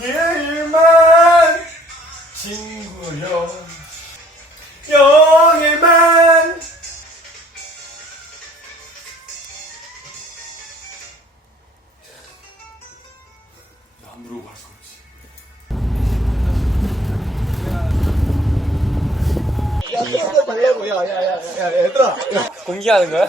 길만 친구여 영일만 수가 없지 공개하는 거야?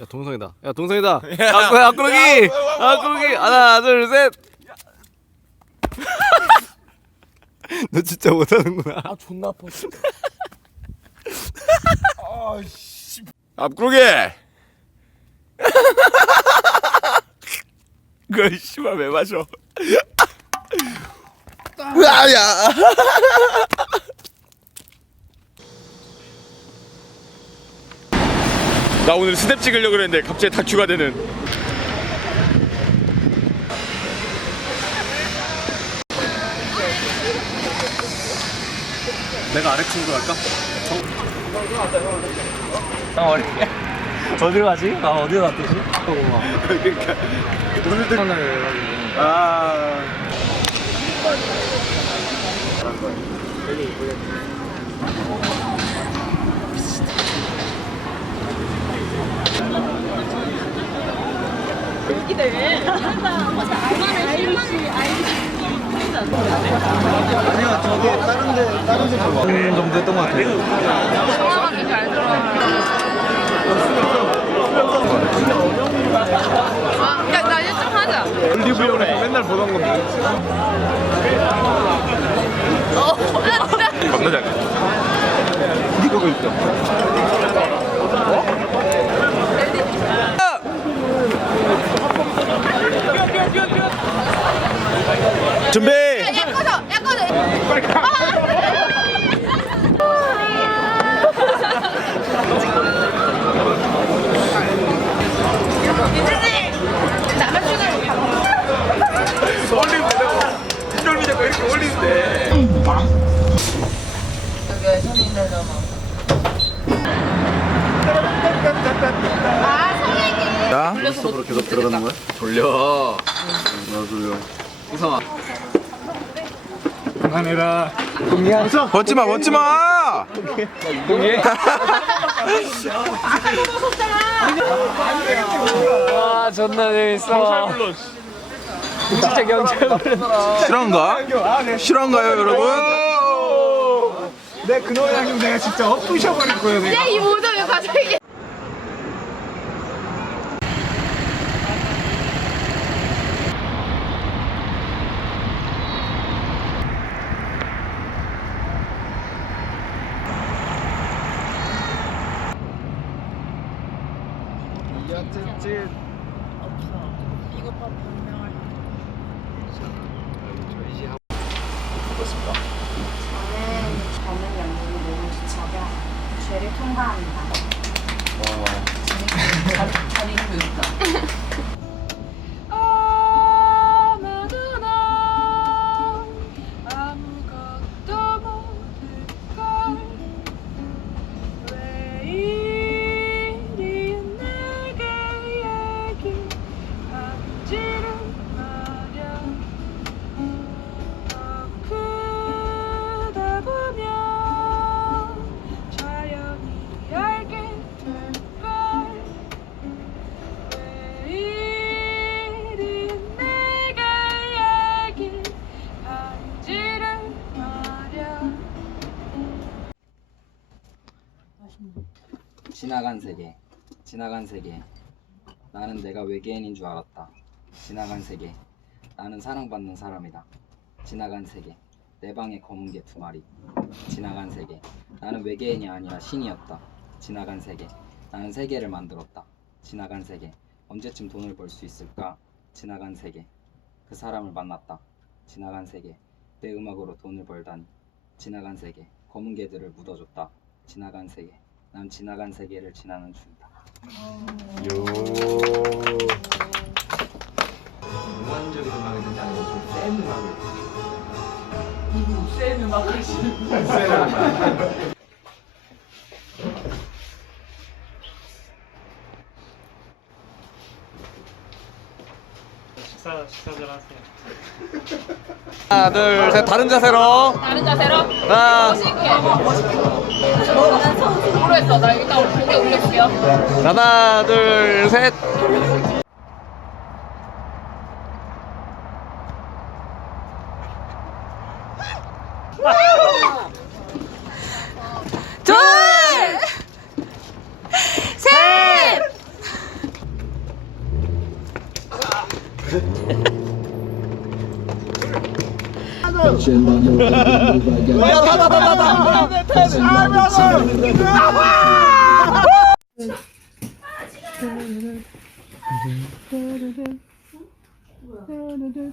야 동성이다. 야 동성이다. 앞구르기 앞구르기 앞구르기 하나 둘 셋. 너 진짜 못하는구나. 아 존나 아파 앞구르기 그걸 씨발 왜 마셔 아야 나 오늘 스냅 찍으려고 그랬는데 갑자기 다큐가 되는 내가 아래 친구 할까? 나 어디 어디로 가지? 나 어디로 갔지? 그러니까 오늘 도 하나를 아한 정도 했던 것 같아요. 야, 나 이제 좀 하자. 올리브영에서 맨날 보던 건데 겁나 잘 이거 있어 준비 야, 꺼져! 야, 꺼져! 이진이! 나만 주는 올리면 되고 자꾸 이렇게 올리는데 자 벌써부터 계속 들어가는 거야? 돌려. 나 돌려 우성아. 벗지마 벗지마 와 존나 재밌어. 진짜 경찰 불러. 실화인가? 실화인가요 여러분? 야, 이 모자 왜 갑자기. 저는 연극이 몸을 뒤척여 죄를 통과합니다. 아무도 지나간 세계, 지나간 세계. 나는 내가 외계인인 줄 알았다. 지나간 세계. 나는 사랑받는 사람이다. 지나간 세계. 내 방에 검은 개 두 마리. 지나간 세계. 나는 외계인이 아니라 신이었다. 지나간 세계. 나는 세계를 만들었다. 지나간 세계. 언제쯤 돈을 벌 수 있을까? 지나간 세계. 그 사람을 만났다. 지나간 세계. 내 음악으로 돈을 벌다니. 지나간 세계. 검은 개들을 묻어줬다. 지나간 세계. 난 지나간 세계를 지나는 중이다 몽환적인 음악이 듣지 않고 좀센 음악을 센 음악 하시는 센 음악 식사 식사들 하세요. 하나 둘 셋. 다른 자세로. 다른 자세로? 하나. 멋있게. 멋있게. 모르겠어. 나 일단 고개 올려볼게요. 하나 둘 셋 둘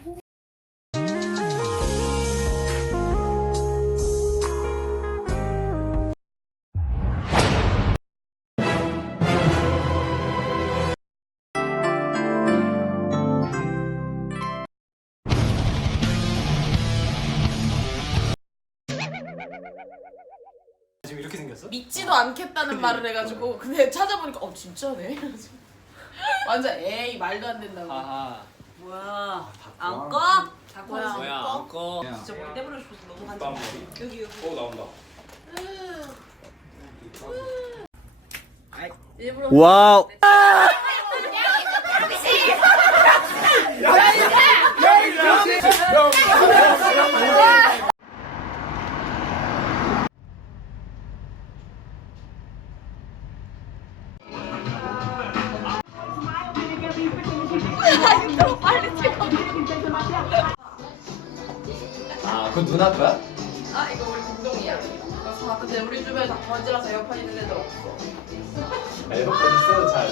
셋! 믿지도 않겠다는 말을 해가지고 근데 찾아보니까 어 진짜네 완전 에이 말도 안 된다고 뭐야 안 꺼? 다 꺼야 뭐야 안 꺼? 진짜 머리 떼버리고 싶어서 너무 간지 여기 여기 오 나온다 일부러 와우 아 그건 누나 거야? 아 이거 우리 공동이야. 그래서 다 근데 우리 주변에 다 번지라서 에어팟 있는 애들 없어. 에어컨 있어도 잘